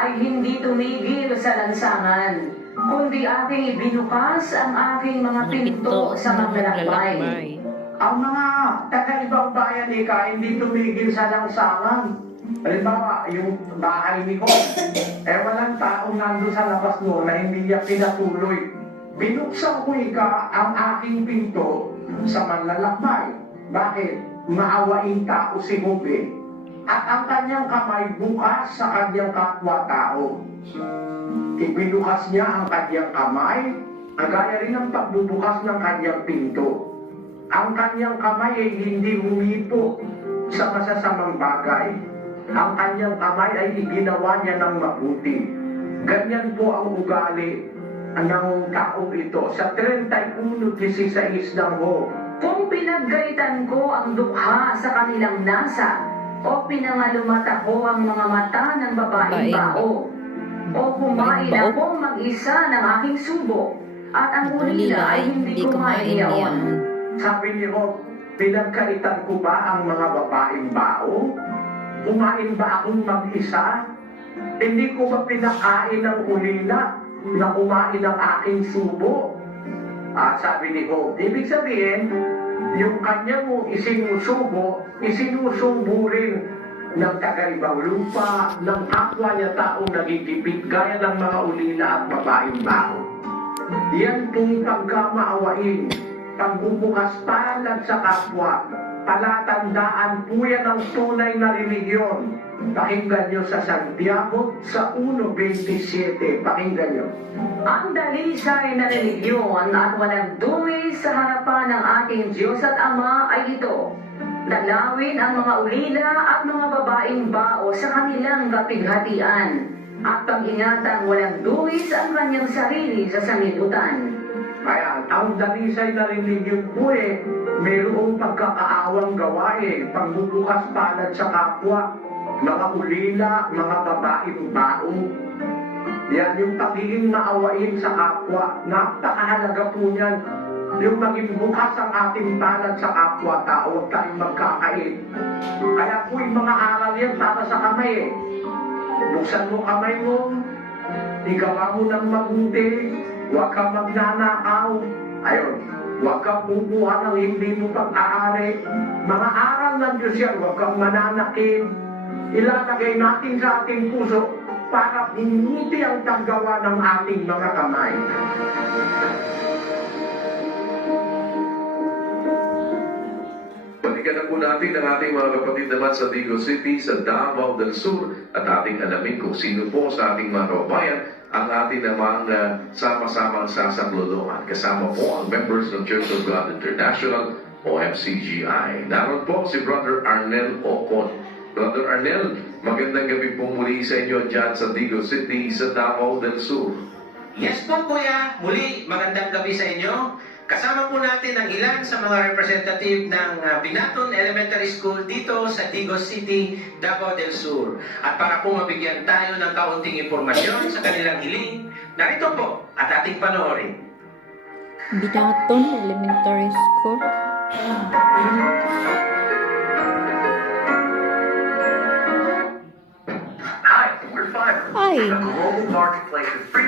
ay hindi tumigil sa lansangan, kundi aking ibinukas ang aking mga pinto sa maglalakbay. Ang mga taga-ibang bayan hindi tumigil sa langsangan. Halimbawa, yung bahay ni ko, walang taong nandun sa labas noon na hindi niya pinatuloy. Binuksan ko ang aking pinto sa manlalakbay. Bakit? Maawaing tao si Hobe. At ang kanyang kamay bukas sa kanyang kapwa-tao. Ibinukas niya ang kanyang kamay, ang gaya rin ang pagbubukas ng kanyang pinto. Ang kanyang kamay ay hindi humipo sa masasamang bagay. Ang kanyang kamay ay iginawa niya ng mabuti. Ganyan po ang ugali ng taong ito. Sa 31:16 ng Ho. Kung pinaggaitan ko ang dukha sa kanilang nasa, o pinangalumata ko ang mga mata ng babaeng bao, o kumain akong mag-isa ng aking subo, at ang ulila ay hindi kumain niyaon. Sabi ni Ho, pinagkaitan ko ba ang mga babaeng bao? Kumain ba akong mag-isa? Hindi ko ba pinakain ng ulila na kumain ng aking subo? Sabi ni Ho, ibig sabihin, yung kanya mo isinusubo rin ng taga-ibang lupa, ng kapwa niya taong nagigipit gaya ng mga ulila at babaeng bao. Yan pong pagkamaawain, pagbubukas palad sa kapwa, palatandaan po yan ng tunay na relihiyon. Pakinggan nyo sa Santiago sa 1:27. Pakinggan nyo. Ang dalisay na relihiyon at walang dumi sa harapan ng ating Diyos at Ama ay ito: dalawin ang mga ulila at mga babaeng bao sa kanilang kapighatian, at pag-ingatang walang duwis ang kanyang sarili sa sanlibutan. Kaya ang dalisay na relihiyon po mayroong pagkakaawang gawain, pagbubukas palad sa kapwa, mga ulila, mga babaeng bao. Yan yung pagiging maawain sa kapwa. Napakahalaga po niyan. Yung maging bukas ang ating palad sa kapwa-tao, huwag tayong magkakait. Kaya po yung mga aral yan para sa kamay Buksan mo kamay mo, igawa mo ng mabuti, huwag kang magnanakaw. Ayun, huwag kang kukuha ng hindi mo pag-aari. Mga aral ng Diyos yan, huwag kang mananakit. Ilalagay natin sa ating puso para bumuti ang taggawa ng ating mga kamay. Balikan na po natin ang ating mga kapatid naman sa Digo City, sa Davao del Sur, at ating alamin kung sino po sa ating mga kababayan ang ating namang sama-samang sasakloloan. Kasama po ang members ng Church of God International o MCGI. Naroon po si Brother Arnel Ocon. Brother Arnel, magandang gabi po muli sa inyo dyan sa Digo City, sa Davao del Sur. Yes po, Kuya. Muli, magandang gabi sa inyo. Kasama po natin ang ilan sa mga representative ng Binaton Elementary School dito sa Digo City, Davao del Sur. At para po mabigyan tayo ng kaunting impormasyon sa kanilang hiling, narito po at ating panoorin. Binaton Elementary School. Hi, we're Fiverr, Hi. a global marketplace of freelance